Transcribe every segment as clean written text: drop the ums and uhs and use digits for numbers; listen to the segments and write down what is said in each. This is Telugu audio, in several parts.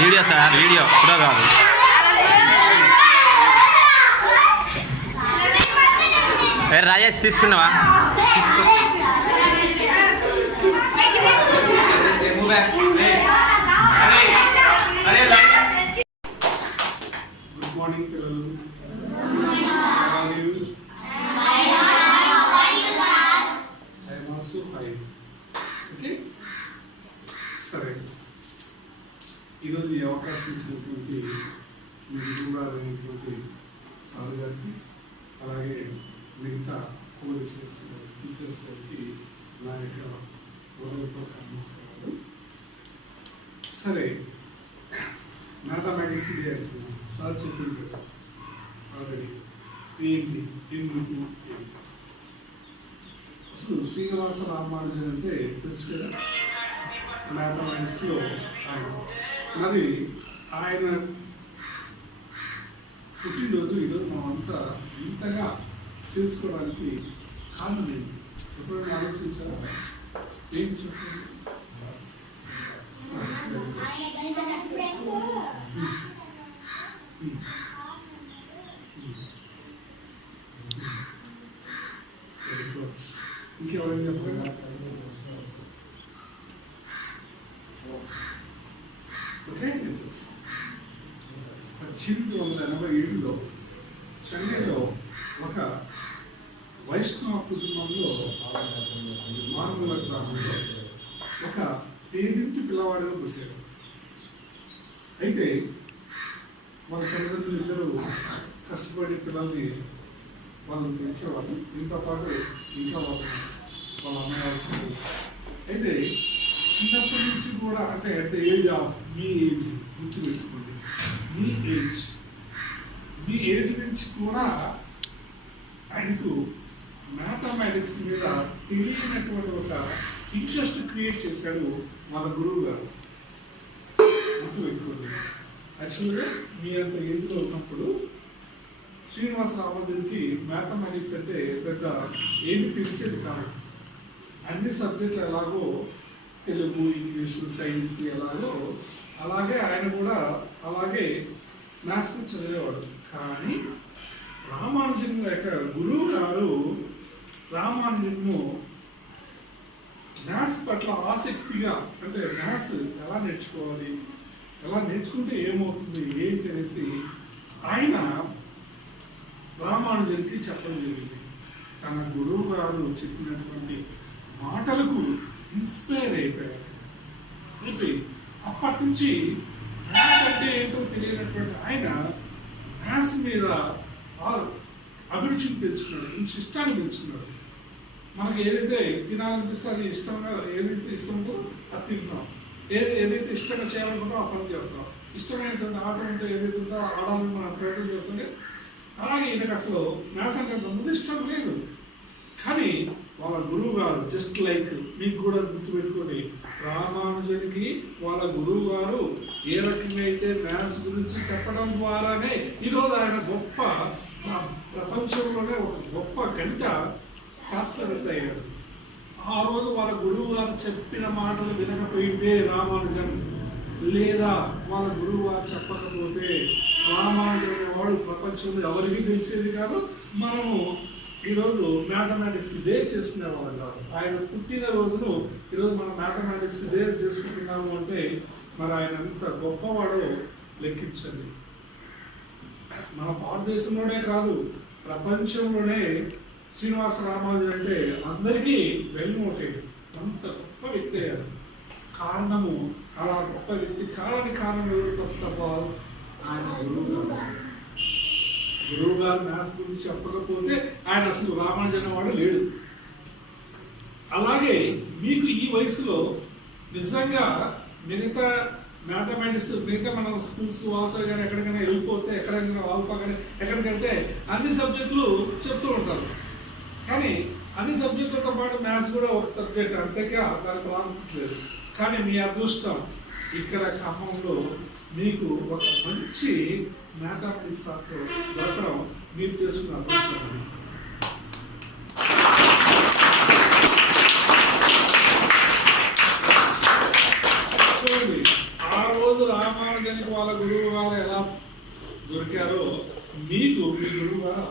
వీడియో సార్, వీడియో కూడా కాదు. రాజేష్ తీసుకున్నావా? గుడ్ మార్నింగ్ పిల్లలు. సరే, ఈరోజు ఈ అవకాశం ఇచ్చినటువంటి మీ గురువుగారైనటువంటి సార్ గారికి, అలాగే మిగతా టీచర్స్ గారికి నా యొక్క హృదయపూర్వక నమస్కారాలు. సరే, మ్యాథమెటిక్స్ ఇదే అంటున్నాను. సార్ చెప్పింది కదా ఆల్రెడీ ఏంటి, ఎందుకు, అసలు శ్రీనివాస రామానుజన్ అంటే తెలుసు కదా, మ్యాథమెటిక్స్లో మరి ఆయన పుట్టినరోజు ఈరోజు మనమంతా ఇంతగా చేసుకోవడానికి కారణం ఏంటి? ఎప్పుడైనా ఆలోచించారా? ఏంటి చెప్పండి. ఇంకెవరైనా చెప్పగలరా? 1887లో చెన్నైలో ఒక వైష్ణవ కుటుంబంలో మారుమూల గ్రామంలో ఒక పేదింటి పిల్లవాడిగా పుట్టాడు. అయితే వాళ్ళ తల్లిదండ్రులు ఇద్దరు కష్టపడి పిల్లల్ని వాళ్ళని పెంచేవాళ్ళు. దీంతో పాటు ఇంకా వాళ్ళ అమ్మగారు. అయితే చిన్నప్పటి నుంచి కూడా అంటే at the age of me age గుర్తుపెట్టుకోండి, మీ ఏజ్ నుంచి కూడా ఆయనకు మ్యాథమెటిక్స్ మీద తెలియనటువంటి ఒక ఇంట్రెస్ట్ క్రియేట్ చేశాడు వాళ్ళ గురువు గారు. గుర్తుపెట్టుకోండి, యాక్చువల్గా మీ అంత ఏజ్లో ఉన్నప్పుడు శ్రీనివాస రామానుజన్కి మ్యాథమెటిక్స్ అంటే పెద్ద ఏమి తెలిసేది కాదు. అన్ని సబ్జెక్టులు ఎలాగో తెలుగు, ఇంగ్లీషు, సైన్స్ ఎలాగో అలాగే ఆయన కూడా అలాగే మ్యాథ్స్ చదివేవాడు. కానీ రామానుజన్ యొక్క గురువు గారు రామానుజన్ను మ్యాథ్స్ పట్ల ఆసక్తిగా, అంటే మ్యాథ్స్ ఎలా నేర్చుకోవాలి, ఎలా నేర్చుకుంటే ఏమవుతుంది ఏంటి అనేసి ఆయన రామానుజన్కి చెప్పడం జరిగింది. తన గురువు గారు చెప్పినటువంటి మాటలకు ఇన్స్పైర్ అయిపోయారు. అప్పటి నుంచి మ్యాథ్స్ అంటే ఏంటో తెలియనటువంటి ఆయన మ్యాథ్స్ మీద అభిరుచిని పెంచుకున్నాడు, ఇష్టాన్ని పెంచుకున్నాడు. మనకి ఏదైతే తినాలనిపిస్తే అది ఇష్టంగా, ఏదైతే ఇష్టంతో అది తింటున్నాం, ఏదైతే ఇష్టంగా చేయాలనుకుంటామో ఆ పని చేస్తాం. ఇష్టమైనటువంటి ఆట ఉంటే ఏదైతే ఉందో ఆడాలని మనం ప్రయత్నం చేస్తుంటే, అలాగే ఈయనకు అసలు మ్యాథ్స్ అంటే ముందు ఇష్టం లేదు. కానీ వాళ్ళ గురువు గారు జస్ట్ లైక్ మీకు కూడా గుర్తుపెట్టుకోండి, రామానుజన్కి వాళ్ళ గురువు గారు ఏ రకంగా అయితే మ్యాథ్స్ గురించి చెప్పడం ద్వారానే ఈరోజు ఆయన గొప్ప ప్రపంచంలోనే ఒక గొప్ప గణిత శాస్త్రవేత్త అయ్యాడు. ఆ రోజు వాళ్ళ గురువు గారు చెప్పిన మాటలు వినకపోయింటే రామానుజన్, లేదా వాళ్ళ గురువు గారు చెప్పకపోతే రామానుజన్ అనేవాడు ప్రపంచంలో ఎవరికి తెలిసేది కాదు. మనము ఈరోజు మ్యాథమెటిక్స్ డే చేసుకునేవాళ్ళం కాదు. ఆయన పుట్టినరోజును ఈరోజు మనం మ్యాథమెటిక్స్ డే చేసుకుంటున్నాము అంటే మరి ఆయన ఎంత గొప్పవాడో లెక్కించండి. మన భారతదేశంలోనే కాదు, ప్రపంచంలోనే శ్రీనివాస రామానుజన్ అంటే అందరికీ వెల్ నోటెడ్. అంత గొప్ప వ్యక్తి అయ్యారు. కారణము, అలా గొప్ప వ్యక్తి కారణానికి కారణం ఎవరు? ఫస్ట్ ఆఫ్ ఆల్ ఆయన గురువు గారు మ్యాథ్స్ గురించి చెప్పకపోతే ఆయన అసలు రామానుజన్ వాడు లేడు. అలాగే మీకు ఈ వయసులో నిజంగా మిగతా మ్యాథమెటిక్స్, మిగతా మనం స్కూల్స్ వాసలు కానీ ఎక్కడికైనా వెళ్ళిపోతే, ఎక్కడికైనా ఆల్ఫా కానీ ఎక్కడికి వెళ్తే అన్ని సబ్జెక్టులు చెప్తూ ఉంటారు. కానీ అన్ని సబ్జెక్టులతో పాటు మ్యాథ్స్ కూడా ఒక సబ్జెక్ట్, అంతగా దాని ప్రాముఖ్యత లేదు. కానీ మీ అదృష్టం ఇక్కడ ఖమ్మంలో మీకు ఒక మంచి మ్యాథమెటిక్స్ దొరకడం మీరు చేసుకున్న అదృష్టం. చూడండి, ఆ రోజు రామానుజన్ దొరికారో మీకు మీ గురువు గారు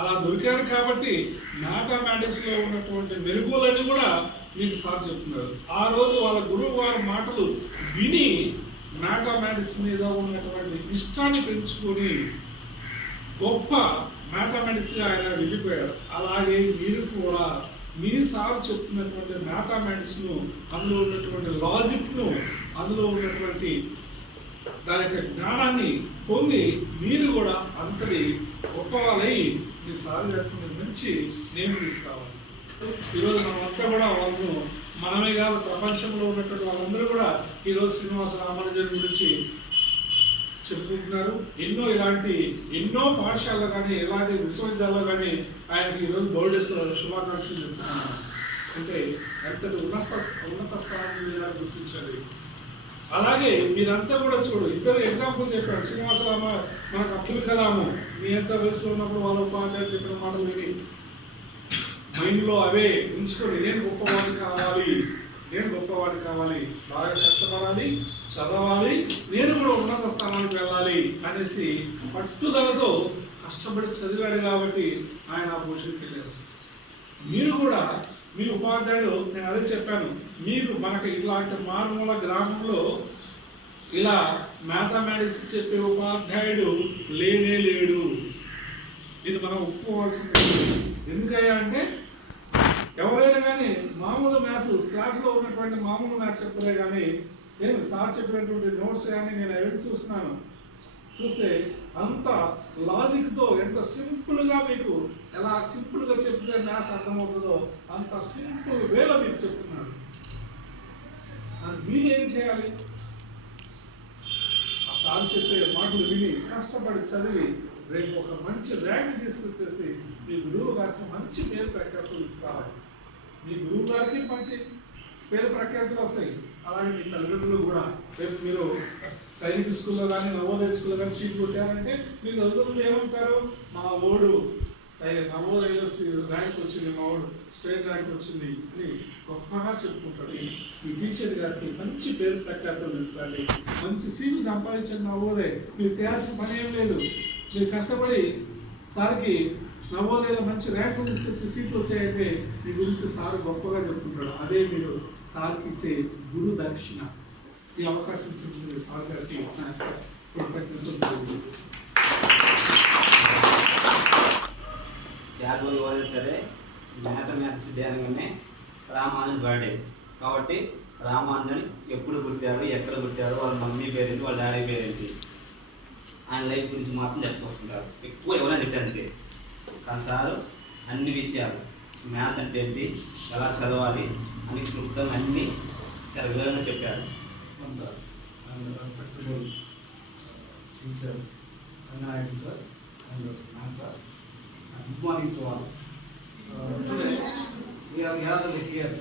అలా దొరికారు కాబట్టి మ్యాథమెటిక్స్లో ఉన్నటువంటి మెరుగులన్నీ కూడా మీకు సార్ చెప్తున్నారు. ఆ రోజు వాళ్ళ గురువు గారి మాటలు విని మ్యాథమెటిక్స్ మీద ఉన్నటువంటి ఇష్టాన్ని పెంచుకొని గొప్ప మ్యాథమెటిక్స్గా ఆయన వెళ్ళిపోయాడు. అలాగే మీరు కూడా మీ సార్ చెప్తున్నటువంటి మ్యాథమెటిక్స్ను, అందులో ఉన్నటువంటి లాజిక్ను, అందులో ఉన్నటువంటి దాని యొక్క జ్ఞానాన్ని పొంది మీరు కూడా అంతటి గొప్పవాళ్ళై మీ సార్ గారికి మంచి నేమ్ తీసుకోవాలి. ఈరోజు మనమంతా కూడా వాళ్ళు మనమే కాదు, ప్రపంచంలో ఉన్నటువంటి వాళ్ళందరూ కూడా ఈరోజు శ్రీనివాస రామానుజన్ గురించి చెప్పుకుంటున్నారు. ఎన్నో పాఠశాలలో కానీ ఇలాంటి విశ్వవిద్యాలయాల్లో కానీ ఆయనకి ఈరోజు బర్త్డేస్ శుభాకాంక్షలు చెప్తున్నాను. అంటే ఎంతటి ఉన్నత స్థానాన్ని మీద గుర్తించాలి. అలాగే మీరంతా కూడా చూడు, ఇద్దరు ఎగ్జాంపుల్ చెప్పారు. శ్రీనివాస రామ మనకు అబ్దుల్ కలాము మీ ఎంత వయసులో ఉన్నప్పుడు వాళ్ళ ఉపాధ్యాయులు చెప్పిన మాటలు విని మైండ్లో అవే ఉంచుకొని నేను గొప్పవాడిని కావాలి, బాగా కష్టపడాలి, చదవాలి, నేను కూడా ఉన్నత స్థానానికి వెళ్ళాలి అనేసి పట్టుదలతో కష్టపడి చదివాడు కాబట్టి ఆయన ఆ పొజిషన్కి వెళ్ళారు. మీరు కూడా మీ ఉపాధ్యాయుడు, నేను అదే చెప్పాను, మీకు మనకి ఇట్లాంటి మారుమూల గ్రామంలో ఇలా మ్యాథమెటిక్స్ చెప్పే ఉపాధ్యాయుడు లేడు. ఇది మనం ఒప్పుకోవాల్సింది. ఎందుకయ్యా అంటే ఎవరైనా కానీ మామూలు మ్యాథ్స్ క్లాస్లో ఉన్నటువంటి మామూలు మ్యాథ్స్ చెప్తారే కానీ నేను సార్ చెప్పినటువంటి నోట్స్ కానీ నేను ఎవరు చూస్తే అంత లాజిక్తో ఎంత సింపుల్గా మీకు ఎలా సింపుల్గా చెప్తే మ్యాథ్స్ అర్థమవుతుందో అంత సింపుల్ వేలో మీకు చెప్తున్నారు. మీరు ఏం చేయాలి? ఆ సార్ చెప్పే మాటలు విని కష్టపడి చదివి రేపు ఒక మంచి ర్యాంక్ తీసుకొచ్చేసి మీ గురువు గారికి మంచి పేరు ప్రఖ్యాతులు ఇస్తారు. మీ గురువు గారికి మంచి పేరు ప్రఖ్యాతులు వస్తాయి. అలాగే మీ తల్లిదండ్రులు కూడా రేపు మీరు సైనిక స్కూల్లో కానీ నవోదయ స్కూల్లో కానీ సీట్ కొట్టారంటే మీ తల్లిదండ్రులు ఏమంటారు? మా ఓడు నవోదయ ర్యాంక్ వచ్చింది, మా ఓడు స్టేట్ ర్యాంక్ వచ్చింది అని గొప్పగా చెప్పుకుంటాడు. మీ టీచర్ గారికి మంచి పేరు ప్రఖ్యాతులు ఇస్తారు. మంచి సీట్లు సంపాదించండి. నవోదయ మీరు చేయాల్సిన పని ఏం లేదు. మీరు కష్టపడి సార్కి నవోదయలో మంచి ర్యాంకులు తీసుకొచ్చి సీట్లు వచ్చాయంటే మీ గురించి సార్ గొప్పగా చెప్పుకుంటాడు. అదే మీరు సార్కి ఇచ్చే గురు దక్షిణ. ఈ అవకాశం ఇచ్చింది సార్ గారికి క్యాజువల్ ఎవరైనా సరే మ్యాథమెటిక్స్ డే అనగానే రామానుజన్ బర్త్డే కాబట్టి రామానుజన్ ఎప్పుడు పుట్టాడు, ఎక్కడ పుట్టాడు, వాళ్ళ మమ్మీ పేరేంటి, వాళ్ళ డాడీ పేరేంటి, ఆయన లైఫ్ గురించి మాత్రం చెప్పుకొస్తుంటారు. ఎక్కువ ఎవరైనా చెప్పారంటే కానీ సారు అన్ని విషయాలు మ్యాథ్స్ అంటే ఏంటి, ఎలా చదవాలి అని క్లుప్తంగా అన్నీ చాలా వివరంగా చెప్పారు. Sir and respectable teacher Ranganayak sir and నా sir, good morning to all. Today we are gathered here,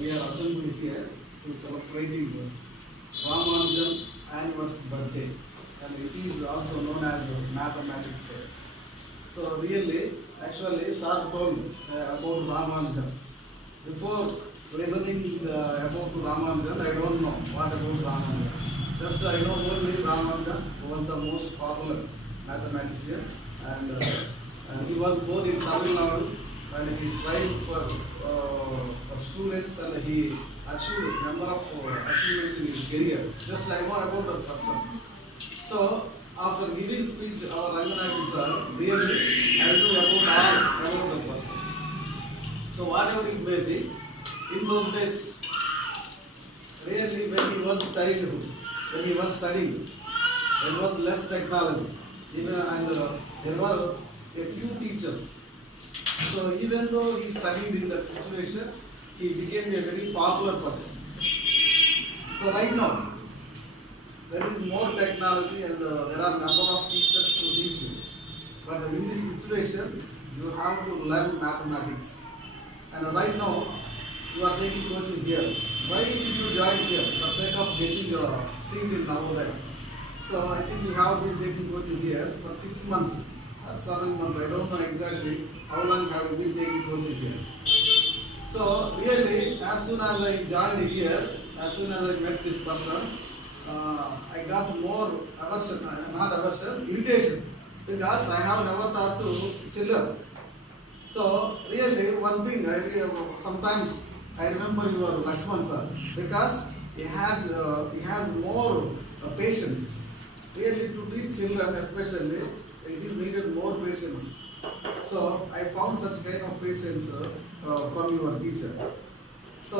we are assembled here to celebrating Ramanujan anniversary birthday, and it is also known as Mathematics Day. So really, actually, sir told about Ramanujan. Before listening about Ramanujan, I don't know what about Ramanujan. Just I know only Ramanujan was the most popular mathematician, and he was born in Tamil Nadu, and he strived for students, and he achieved a number of achievements in his career. Just I know about the person. So after giving speech, our Ranganayak sir, really I know about the person. So whatever it may be, in those days, really when he was childhood, when he was studying, there was less technology, even and there were a few teachers. So even though he studied in that situation, he became a very popular person. So right now, there is more technology and there are number of teachers to teach you. But in this situation, you have to learn mathematics. And right now, you are taking coaching here. Why did you join here? For sake of getting your seat in Navodaya. So I think you have been taking coaching here for 6 months or 7 months. I don't know exactly how long have you been taking coaching here. So really, as soon as I joined here, as soon as I met this person, I got more aversion, not aversion, irritation, because I have never taught to children. So really one thing, sometimes I remember your Lakshman sir, because he has more patience. Really to teach children especially, it is needed more patience. So I found such kind of patience from your teacher. So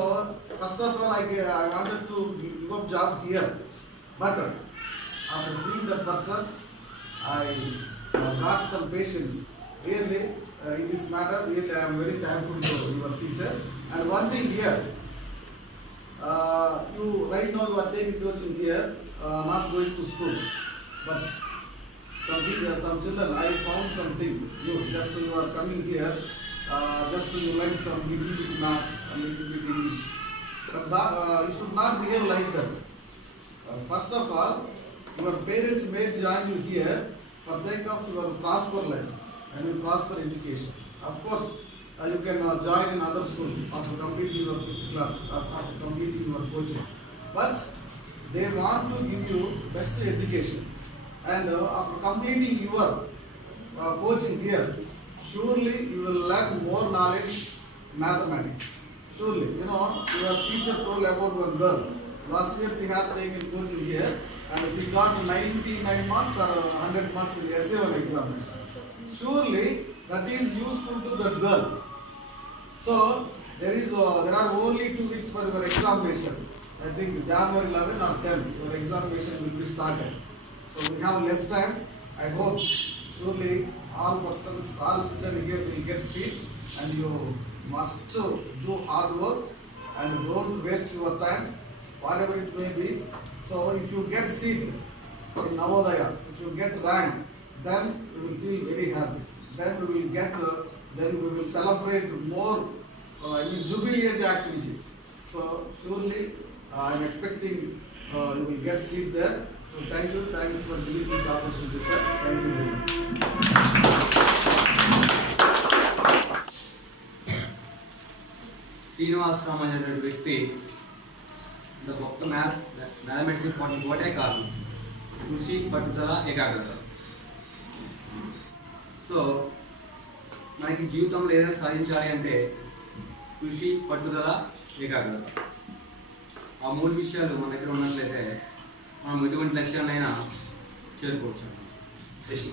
first of all, I wanted to give up job here, but after seeing that person, I got some patience. Really, in this matter, really I am very thankful to your teacher. And one thing here, you right now you are taking coaching here, not going to school, but some children, I found something new. Just you are coming here, just you learn some little bit maths, a little bit English. But that, you should not behave like that. First of all, your parents may join you here for sake of your prosper life and your prosper education. Of course, you can join in other school after completing your 5th class, after completing your coaching. But they want to give you best education. And after completing your coaching here, surely you will learn more knowledge in mathematics. Surely, you know, your teacher told about one girl. Last year she has taken coaching here and she got 99 marks or 100 marks in the SA1 examination. Surely that is useful to that girl. So there are only 2 weeks for your examination. I think January 11 or 10 your examination will be started. So we have less time. I hope surely all persons, all children here will get seat, and you must do hard work and don't waste your time, whatever it may be. So if you get seat in Navodaya, if you get rank, then you will feel very happy. Then we will celebrate more jubilant activity. So surely I am expecting you will get seat there. So thank you, thanks for giving this opportunity, sir. Thank you very much. Srinivasarao అనేటువంటి వ్యక్తి ఇంత గొప్ప మ్యాథమెటిక్స్ ఇంపార్టెంట్ ఒకటే కాదు, కృషి, పట్టుదల, ఏకాగ్రత. సో మనకి జీవితంలో ఏదైనా సాధించాలి అంటే కృషి, పట్టుదల, ఏకాగ్రత, ఆ 3 విషయాలు మన దగ్గర ఉన్నట్లయితే మనం ఎటువంటి లక్ష్యాన్నైనా చేరుకోవచ్చు. కృషి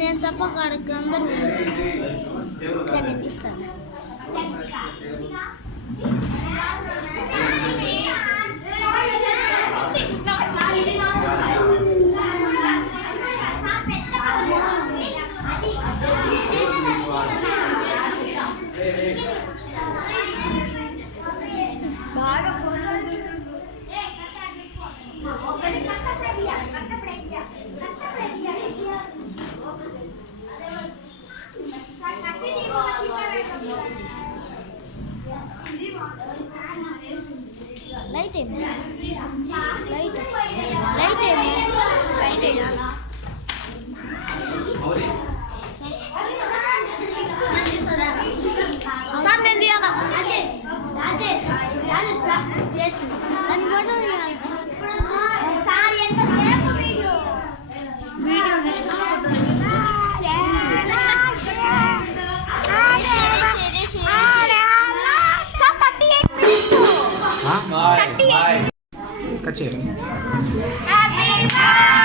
నేను తప్ప కాడికి అందరూ ఇస్తాను. లైట్ ఏమి లైట్ లైట్ ఏమి లైట్ వేయాలా సార్ నేను తీయాలా దాని ఫోటో తీయాలి వీడియో తీసిన ఫోటో Happy birthday